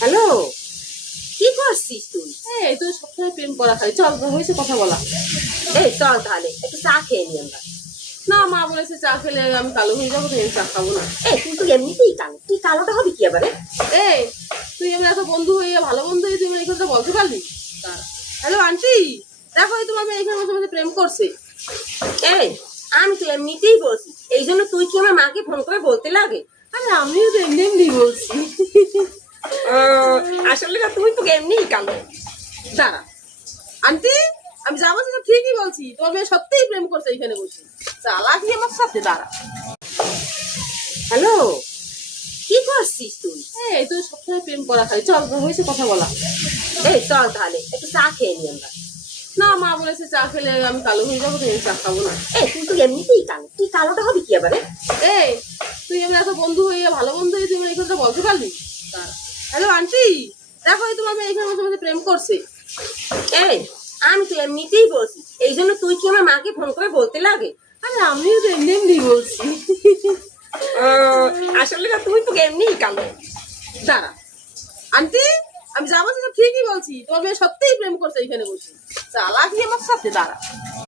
Hello, কি করছিস তুই? এই তুই সবসময় প্রেম করা খাই, চল হয়েছে কথা বলা। এই চল তাহলে একটু চা খেয়ে নি আমরা। না, মা বলেছে চা খেলে আমি কালো হয়ে যাবো, তুই চা খাবো না। এই তুই তো এমনিতেই কালো, তুই কালোটা হবে কি আবার? এই তুই আমরা এত বন্ধু হয়ে ভালো বন্ধু হয়ে তুই এই কথা বলতে পারলি? হ্যালো আন্টি, দেখো এই তোমার মেয়ে এখানে মাঝে মাঝে প্রেম করছে। এই আমি তো এমনিতেই বলছি, এই জন্য তুই কি আমার মাকে ফোন করে বলতে লাগে? আরে আমিও তো এমনি এমনি বলছি। আসলে না, তুই তো এমনিই কালো। দাঁড়া আন্টি, আমি যাবো তো ঠিকই বলছি, তোমার মেয়ে সত্যিই প্রেম করছে এখানে বসে। চালাকি আমার সাথে। দাঁড়া। হ্যালো, কি করছিস তুই? এই তুই সবসময় প্রেম করা খাই, চল হয়েছে কথা বলা। এই চল তাহলে একটু চা খেয়ে নি আমরা। না, মা বলেছে চা খেলে আমি কালো হয়ে যাবো, তুই চা খাবো না। এই তুই তো এমনিতেই কালো, তুই কালোটা হবে কি আবার? এই তুই আমরা এত বন্ধু হয়ে ভালো বন্ধু হয়ে তুই এই কথা বলতে পারলি? হ্যালো আন্টি, দেখো এই তোমার মেয়ে এখানে মাঝে মাঝে প্রেম করছে। এই আমি তো এমনিতেই বলছি, এই জন্য তুই কি আমার মাকে ফোন করে বলতে লাগে? আরে আমিও তো এমনি এমনি বলছি। আসলে না, তুই তো এমনিই কালো। দাঁড়া আন্টি, আমি যাবো তো ঠিকই বলছি, তোমার মেয়ে সত্যিই প্রেম করছে এখানে বসে। চালাকি আমার সাথে। দাঁড়া।